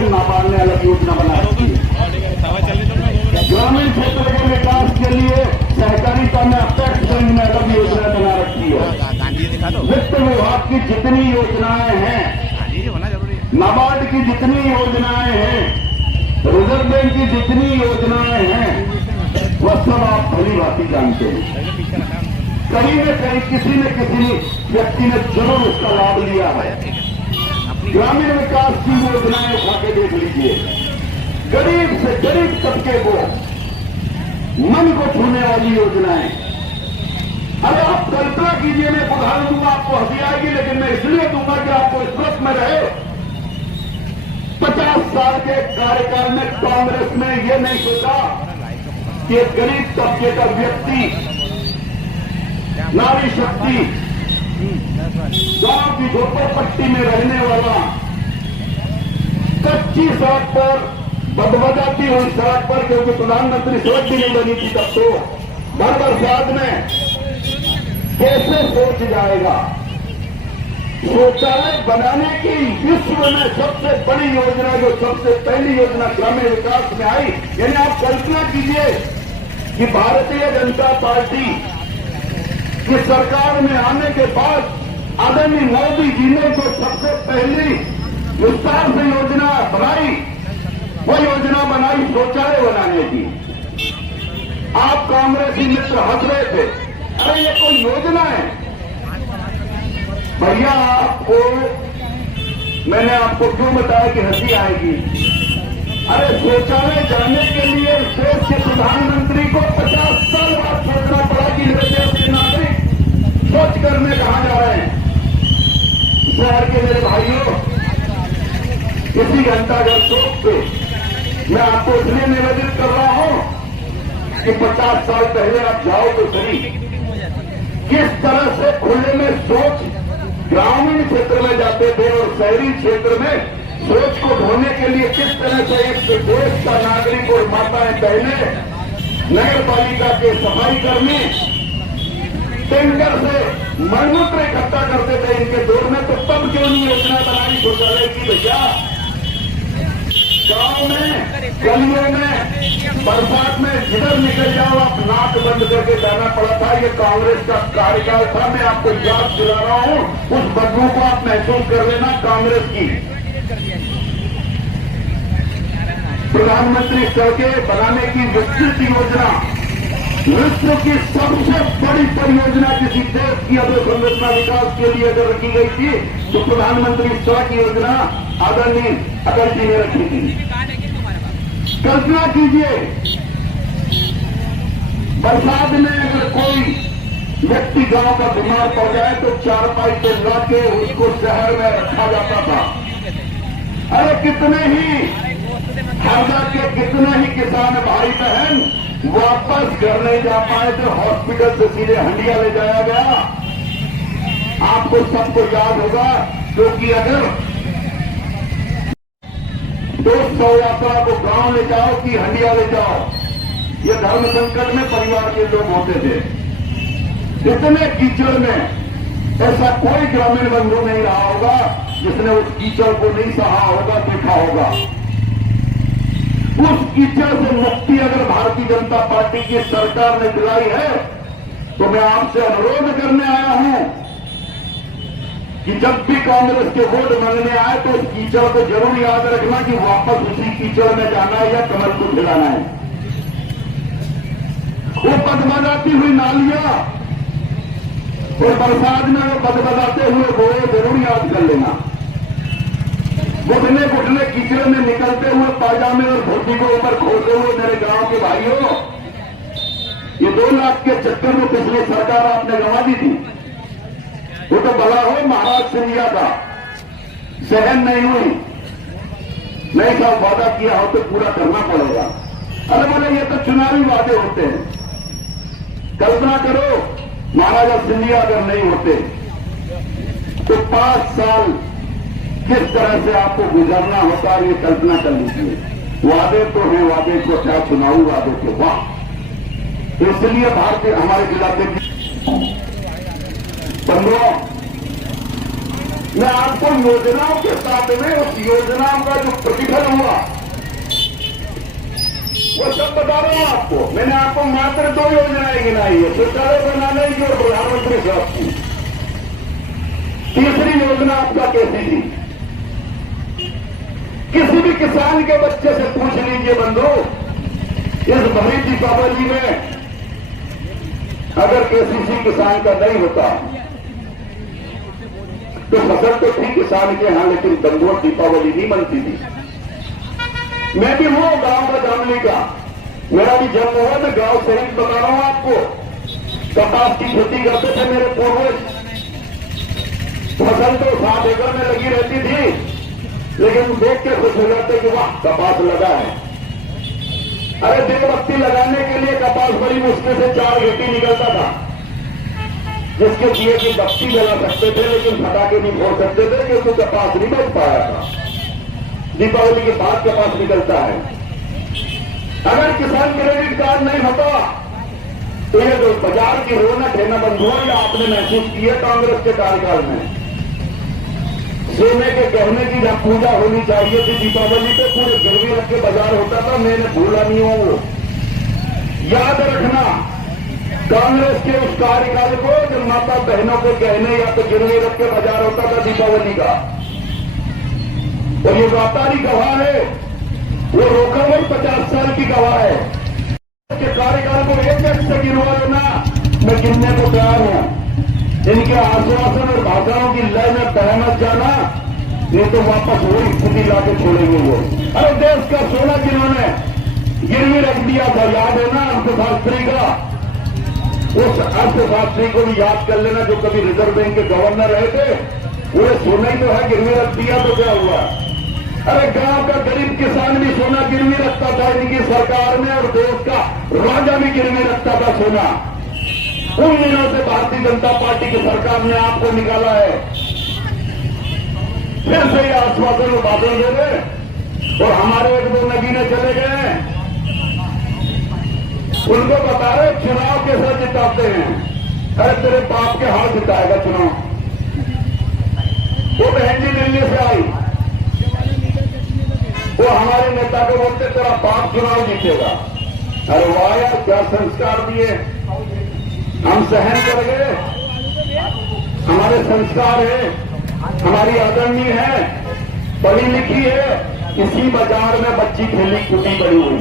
लेकिन नाबार्ड ने अलग योजना बना रखी है। ग्रामीण क्षेत्र के विकास के लिए सहकारिता में अपेक्स बैंक में अलग योजना बना रखी है। वित्त विभाग की जितनी योजनाएं हैं, नाबार्ड की जितनी योजनाएं हैं, रिजर्व बैंक की जितनी योजनाएं हैं, वह सब आप भली भांति जानते हैं। कहीं न कहीं किसी न किसी व्यक्ति ने जरूर उसका लाभ लिया है। ग्रामीण विकास की योजनाएं उठा के देख लीजिए, गरीब से गरीब तबके को मन को छूने वाली योजनाएं। अरे आप कल्पना कीजिए, मैं उदाहरण दूंगा, आपको हंसी आएगी, लेकिन मैं इसलिए दूंगा कि आपको स्मृति में रहे। 50 साल के कार्यकाल में कांग्रेस ने यह नहीं सोचा कि एक गरीब तबके का व्यक्ति, नारी शक्ति, गांव की झोपड़पट्टी में रहने वाला, कच्ची सड़क पर, बदबदाती हुई सड़क पर, क्योंकि प्रधानमंत्री सड़क भी नहीं बनी थी तब, तो भर बरसात में कैसे सोच जाएगा। शौचालय बनाने की विश्व में सबसे बड़ी योजना, जो सबसे पहली योजना ग्रामीण विकास में आई, यानी आप कल्पना कीजिए कि भारतीय जनता पार्टी की सरकार में आने के बाद आदरणीय मोदी जी ने जो सबसे पहली विस्तार से योजना बनाई, वो योजना बनाई शौचालय बनाने की। आप कांग्रेसी मित्र हंस रहे थे, अरे ये कोई योजना है भैया। आपको मैंने आपको क्यों बताया कि हंसी आएगी? अरे शौचालय जाने के लिए देश के प्रधानमंत्री को 50 साल बाद सोचना पड़ा कि मेरे देश के नागरिक शौच करने कहां जा रहे हैं। शहर के मेरे भाइयों, इसी घंटाघर चौक पे मैं आपको इसलिए निवेदित कर रहा हूं कि 50 साल पहले आप जाओ तो सही, किस तरह से खुले में सोच ग्रामीण क्षेत्र में जाते थे और शहरी क्षेत्र में सोच को ढोने के लिए किस तरह से एक देश का नागरिक और माताएं बहनें, नगर पालिका के सफाई कर्मी टैंकर से मलमूत्र इकट्ठा करते थे इनके दौर में, तो तब क्यों नहीं योजना बनाई शौचालय की भैया? गांव में, गलियों में, बरसात में जिधर निकल जाओ आप नाक बंद करके जाना पड़ा था। ये कांग्रेस का कार्यकाल था। मैं आपको याद दिला रहा हूं, उस बदबू को आप महसूस कर लेना। कांग्रेस की प्रधानमंत्री सड़कें बनाने की विस्तृत योजना, विश्व की सबसे बड़ी परियोजना किसी देश की अधोसंरचना विकास के लिए अगर रखी गई थी तो प्रधानमंत्री सड़क योजना आदरणीय अटल जी ने रखी थी। कल्पना कीजिए, बरसात में अगर कोई व्यक्ति गांव का बीमार पड़ जाए तो चारपाई पे लाके उसको शहर में रखा जाता था। अरे कितने ही हरदा के कितने ही किसान भाई बहन वापस घर नहीं जा पाए थे, हॉस्पिटल से सीधे हंडिया ले जाया गया। आपको सबको याद होगा, क्योंकि अगर 200 यात्रा को गांव ले जाओ कि हंडिया ले जाओ, ये धर्म संकट में परिवार के लोग होते थे। इतने कीचड़ में ऐसा कोई ग्रामीण बंधु नहीं रहा होगा जिसने उस कीचड़ को नहीं सहा होगा, देखा होगा। उस कीचड़ से मुक्ति अगर भारतीय जनता पार्टी की सरकार ने दिलाई है तो मैं आपसे अनुरोध करने आया हूं कि जब भी कांग्रेस के वोट मांगने आए तो उस कीचड़ को जरूर याद रखना कि वापस उसी कीचड़ में जाना है या कमल को खिलाना है। वो बदबदाती हुई नालियां और बरसात में वो बदबदाते हुए गोए जरूर याद कर लेना। घुटने घुटने कीचड़ में निकलते हुए पाजामे और धोती को ऊपर खोलते हुए मेरे गांव के भाइयों, ये 2 लाख के चक्कर में पिछली सरकार आपने गंवा दी थी। वो तो भला हो महाराज सिंधिया का सहन नहीं हुई, नहीं साहब वादा किया हो तो पूरा करना पड़ेगा। अरे बोले ये तो चुनावी वादे होते हैं। कल्पना करो महाराजा सिंधिया अगर नहीं होते तो 5 साल किस तरह से आपको गुजरना होता है, ये कल्पना कर लीजिए। वादे तो हैं, वादे को क्या चुनावी वादे थे, वाह। इसलिए भारतीय हमारे इलाके की 15 मैं आपको योजनाओं के साथ में उस योजनाओं का जो प्रतिफल हुआ वो सब बता रहा हूं आपको। मैंने आपको मात्र 2 योजनाएं गिनाई है, शौचालय बनाने की और प्रधानमंत्री साहब की। तीसरी योजना आपका कैसी थी? किसी भी किसान के बच्चे से पूछ लीजिए बंधु, इस भरी दीपावली में अगर केसीसी किसान का नहीं होता तो फसल तो थी किसान के यहां, लेकिन गंभोर दीपावली नहीं मनती थी। मैं भी हूं गांव का जामली का, मेरा भी जन्म हुआ, मैं गांव से ही बता रहा हूं आपको। कपास की खेती करते थे मेरे पूर्वज, फसल तो 7 एकड़ में लगी रहती थी, लेकिन देख के खुश हो जाते कि वाह कपास लगा है। अरे दीपबत्ती लगाने के लिए कपास बड़ी मुश्किल से 4 घेटी निकलता था, जिसके दिए की बत्ती जला सकते थे लेकिन पटाखे नहीं फोड़ सकते थे, क्योंकि कपास नहीं बच पाया था। दीपावली के बाद कपास निकलता है। अगर किसान क्रेडिट कार्ड नहीं होता तो ये जो बाजार की रौनक है ना बंधुओं, या आपने महसूस किया कांग्रेस के कार्यकाल में, सोने के गहने की जब पूजा होनी चाहिए थी दीपावली पे, पूरे गिरवी रख के बाजार होता था। मैंने भूला नहीं हूं वो, याद रखना कांग्रेस के उस कार्यकाल को, जब माता बहनों के गहने या तो गिरवी रख के बाजार होता था दीपावली का। और ये व्यापारी गवाह है, वो रोका हुई 50 साल की गवाह है। के कार्यकाल को एक से गिनवा लेना, मैं गिनने को तैयार हूं। इनके आश्वासन और भाषाओं की लय में बह मत जाना, ये तो वापस वही स्थिति लाके छोड़ेंगे वो। अरे देश का सोना जिन्होंने गिरवी रख दिया था, याद है ना अर्थशास्त्री का? उस अर्थशास्त्री को भी याद कर लेना जो कभी रिजर्व बैंक के गवर्नर रहे थे। वो सोना ही तो है, गिरवी रख दिया तो क्या हुआ? अरे गांव का गरीब किसान भी सोना गिरवी रखता था इनकी सरकार में, और देश का राजा भी गिरवी रखता था सोना। उन दिनों से भारतीय जनता पार्टी की सरकार ने आपको निकाला है। फिर से ये आश्वासन और बातें दे रहे, और हमारे 1-2 नगीने चले गए हैं, उनको बता रहे चुनाव कैसे जिताते हैं। अरे तेरे बाप के हाथ जिताएगा चुनाव। वो बहन जी दिल्ली से आई, वो हमारे नेता को बोलते तेरा बाप चुनाव जीतेगा। अरे वाह यार, क्या संस्कार दिए, हम सहन कर गए। हमारे संस्कार है, हमारी आदरणीय है, पढ़ी लिखी है। इसी बाजार में बच्ची खेली कूटी बड़ी हुई।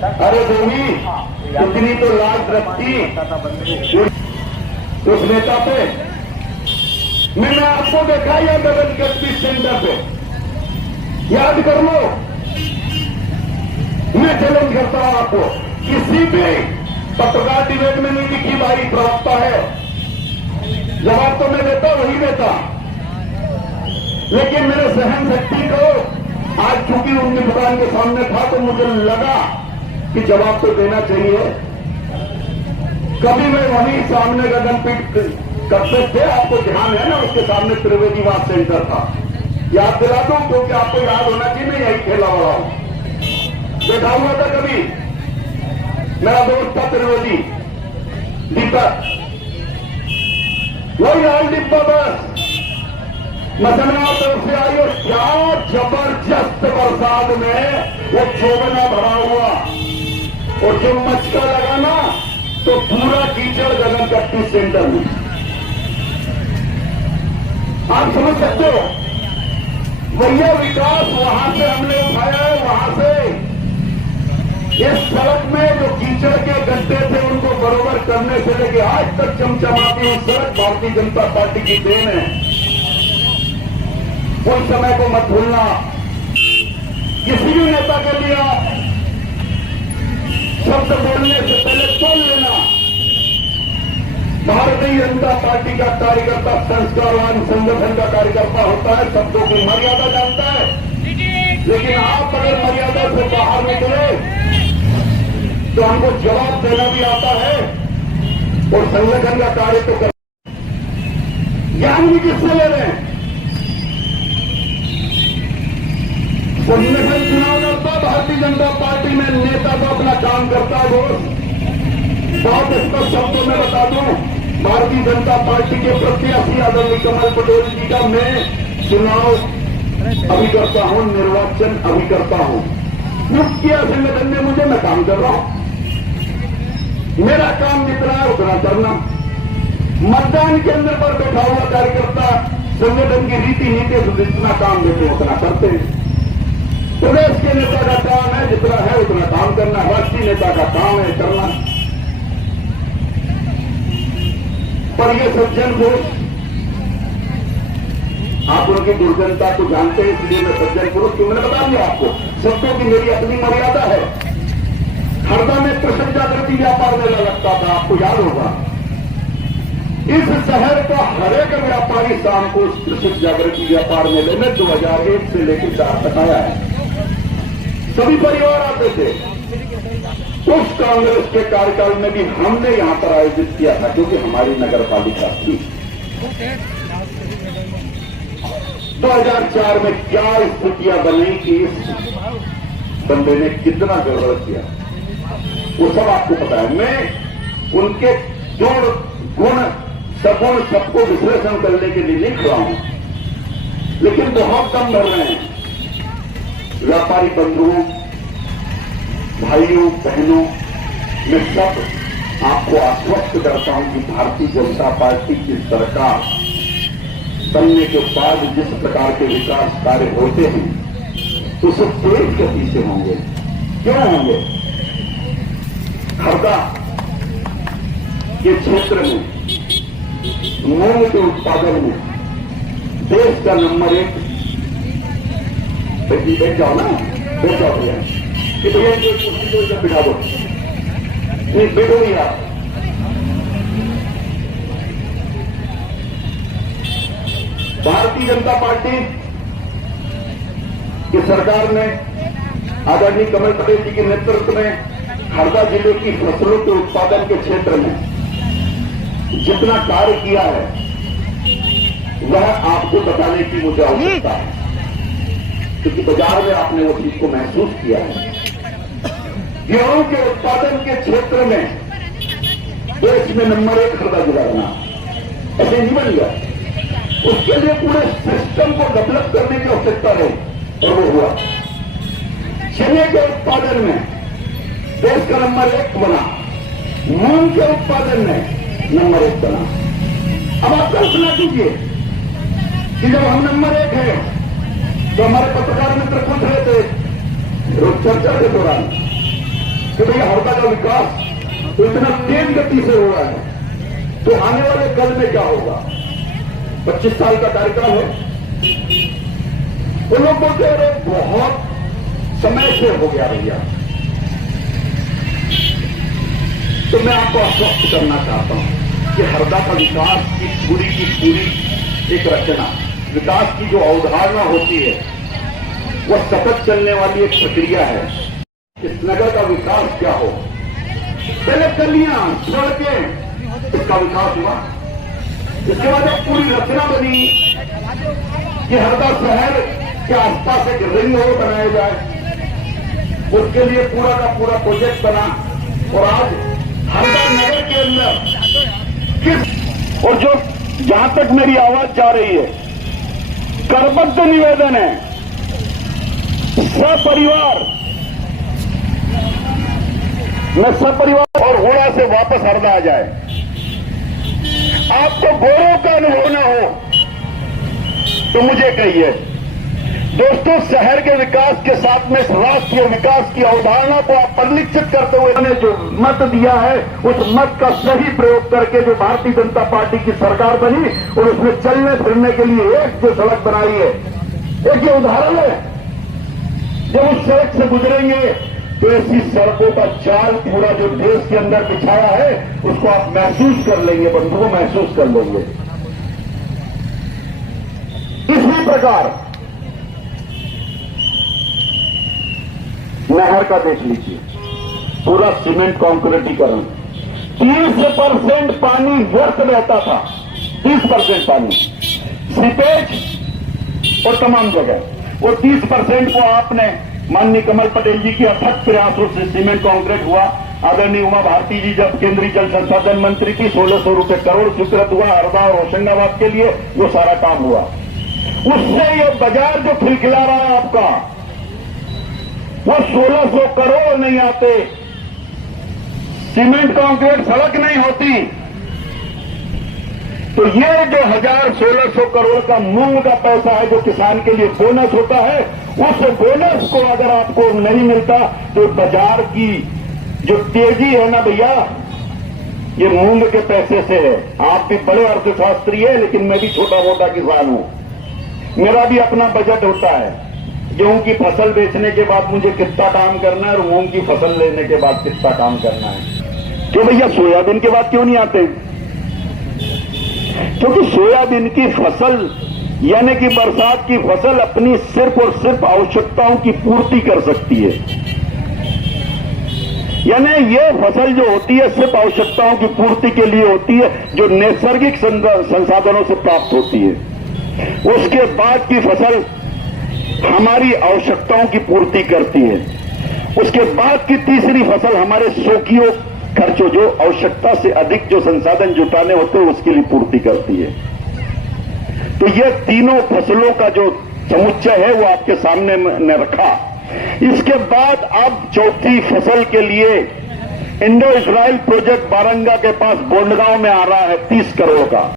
अरे देवी इतनी तो लाज रखती उस नेता पे। मैंने आपको देखा है गगन गति सेंटर पे, याद कर लो। मैं चैलेंज करता हूं आपको, किसी भी पत्रकार डिबेट में नहीं दिखी भाई प्रवक्ता है, जवाब तो मैं देता वही देता, लेकिन मेरे सहन शक्ति को आज चूंकि उनकी दुकान के सामने था तो मुझे लगा कि जवाब तो देना चाहिए। कभी मैं वहीं सामने गगनपीठ करते थे, आपको ध्यान है ना, उसके सामने त्रिवेदीवास सेंटर था, याद दिला दूं क्योंकि आपको याद होना चाहिए, मैं यही खेला वाला हूं। देखा हुआ था कभी, मेरा दोस्त था त्रिवेदी दीपक, वही लाल डिब्बा बस मसना तरफ से आई, और क्या जबरदस्त बरसात में वो चौबना भरा हुआ, और जब मचका लगा ना तो पूरा कीचड़ गगन गट्टी सेंटर में। आप समझ सकते हो भैया, विकास वहां से हमने उठाया है, वहां से इस सड़क में जो कीचड़ के गड्ढे थे उनको बरोबर करने से लेके आज तक चमचमाती हुई सड़क भारतीय जनता पार्टी की देन है। उस समय को मत भूलना। किसी भी नेता के लिए शब्द बोलने से पहले सुन लेना। भारतीय जनता पार्टी का कार्यकर्ता संस्कारवान संगठन का कार्यकर्ता होता है, शब्दों की मर्यादा जानता है, लेकिन आप अगर मर्यादा से बाहर निकले तो हमको जवाब देना भी आता है, और संगठन का कार्य तो कर ज्ञान भी किससे ले रहे हैं? संगठन चुनाव लड़ता, भारतीय जनता पार्टी में नेता तो अपना काम करता है। दोस्त बहुत स्पष्ट शब्दों में बता दूं, भारतीय जनता पार्टी के प्रत्याशी आदरणीय कमल पटेल जी का मैं चुनाव अभी करता हूं, निर्वाचन अभी करता हूं। मुख्य संगठन में मुझे मैं काम कर रहा हूं, मेरा काम जितना है उतना करना। मतदान केंद्र पर बैठा हुआ कार्यकर्ता संगठन की रीति नीति से जितना काम देते उतना करते हैं। प्रदेश के नेता का काम है जितना है उतना काम करना, राष्ट्रीय नेता का काम है करना। पर ये सज्जन पुरुष, आप उनकी दुर्जनता को जानते हैं, इसलिए मैं सज्जन पुरुष क्यों, मैंने बता दिया आपको, सबको की मेरी अपनी मर्यादा है। हरदा में कृषक जागृति व्यापार मेला लगता था, आपको याद होगा। इस शहर का हर एक व्यापारी शाम को कृषक जागृति व्यापार मेले में 2001 से लेकर 4 तक आया है। सभी परिवार आते थे। उस कांग्रेस के कार्यकाल में भी हमने यहां पर आयोजित किया था, क्योंकि हमारी नगर पालिका थी। 2004 में क्या स्थितियां बनी कि इस बंदे ने कितना गड़बड़ किया, वो सब आपको पता है। मैं उनके जोड़ गुण सगुण सबको विश्लेषण करने के लिए नहीं खड़ा हूं, लेकिन बहुत कम बढ़ रहे हैं। व्यापारी बंधुओं, भाइयों बहनों, मैं सब आपको आश्वस्त करता हूं कि भारतीय जनता पार्टी की सरकार बनने के बाद जिस प्रकार के विकास कार्य होते हैं उसे तेज गति से होंगे। क्यों होंगे? हरदा के क्षेत्र में मूंग के उत्पादन में देश का नंबर 1। बैठ जाओ ना, बैठ जाओ भैया, कि भैया कुर्सी को इधर बिठा दो, नहीं बैठो नहीं आप। भारतीय जनता पार्टी की सरकार ने आदरणीय कमल पटेल जी के नेतृत्व में हरदा जिले की फसलों के उत्पादन के क्षेत्र में जितना कार्य किया है वह आपको बताने की मुझे आवश्यकता है, क्योंकि बाजार में आपने वो चीज को महसूस किया है। गेहूं के उत्पादन के क्षेत्र में देश में नंबर 1 हरदा जिला बना, ऐसे नहीं बन गया। उसके लिए पूरे सिस्टम को डेवलप करने की आवश्यकता रही और वो हुआ। चने के उत्पादन में देश का नंबर 1 बना, मूंग के उत्पादन में नंबर 1 बना। अब आप कल्पना कीजिए कि जब हम नंबर 1 है तो हमारे पत्रकार मित्र पूछ रहे थे रोज चर्चा के दौरान कि भैया हरदा का विकास तो इतना तेज गति से हो रहा है, तो आने वाले कल में क्या होगा? 25 साल का कार्यकाल है। वो लोग बोलते हैं बहुत समय से हो गया भैया। तो मैं आपको आश्वस्त करना चाहता हूं कि हरदा का विकास की पूरी एक रचना, विकास की जो अवधारणा होती है वह सतत चलने वाली एक प्रक्रिया है। इस नगर का विकास क्या हो, पहले गलियां छोड़ के इसका विकास हुआ, इसके बाद एक पूरी रचना बनी कि हरदा शहर के आसपास एक रिंग रोड बनाया जाए। उसके लिए पूरा का पूरा प्रोजेक्ट बना और आज हरदा नगर के अंदर किस, और जो जहां तक मेरी आवाज जा रही है, करबद्ध निवेदन है, सपरिवार, मैं सपरिवार और घोड़ा से वापस हरदा आ जाए। आपको गोरों का अनुभव न हो तो मुझे कहिए। दोस्तों, शहर के विकास के साथ में राष्ट्रीय विकास की अवधारणा को आप परिलक्षित करते हुए ने जो मत दिया है, उस मत का सही प्रयोग करके जो भारतीय जनता पार्टी की सरकार बनी और उसमें चलने फिरने के लिए एक जो सड़क बनाई है, एक ये उदाहरण है। जब उस सड़क से गुजरेंगे तो ऐसी सड़कों का जाल पूरा जो देश के अंदर बिछाया है उसको आप महसूस कर लेंगे, बंधुओं, महसूस कर लेंगे। इसी प्रकार नहर का देख लीजिए, पूरा सीमेंट कॉन्क्रीटीकरण, 30% पानी व्यर्थ रहता था, 30% पानी, सीपेज और तमाम जगह। वो 30% को आपने माननीय कमल पटेल जी की अथक प्रयासों से सीमेंट कॉन्क्रीट हुआ, आदरणीय उमा भारती जी जब केंद्रीय जल संसाधन मंत्री की 1600 रुपए करोड़ स्वीकृत हुआ हरदा और होशंगाबाद के लिए, वो सारा काम हुआ। उससे ये बाजार जो खिलखिला रहा है आपका, वो 1600 करोड़ नहीं आते, सीमेंट कंक्रीट सड़क नहीं होती। तो ये जो 1600 करोड़ का मूंग का पैसा है जो किसान के लिए बोनस होता है, उस बोनस को अगर आपको नहीं मिलता तो बाजार की जो तेजी है ना भैया, ये मूंग के पैसे से है। आप भी बड़े अर्थशास्त्री है, लेकिन मैं भी छोटा मोटा किसान हूं। मेरा भी अपना बजट होता है, गेहूं की फसल बेचने के बाद मुझे कितना काम करना है और मूंग की फसल लेने के बाद कितना काम करना है। क्यों भैया सोयाबीन के बाद क्यों नहीं आते? क्योंकि सोयाबीन की फसल यानी कि बरसात की फसल अपनी सिर्फ और सिर्फ आवश्यकताओं की पूर्ति कर सकती है। यानी ये फसल जो होती है सिर्फ आवश्यकताओं की पूर्ति के लिए होती है, जो नैसर्गिक संसाधनों से प्राप्त होती है। उसके बाद की फसल हमारी आवश्यकताओं की पूर्ति करती है। उसके बाद की तीसरी फसल हमारे शौकियों खर्चों, जो आवश्यकता से अधिक जो संसाधन जुटाने होते हैं, उसके लिए पूर्ति करती है। तो ये तीनों फसलों का जो समुच्चय है वो आपके सामने मैंने रखा। इसके बाद अब चौथी फसल के लिए इंडो इजराइल प्रोजेक्ट बारंगा के पास बोंडगांव में आ रहा है 30 करोड़ का।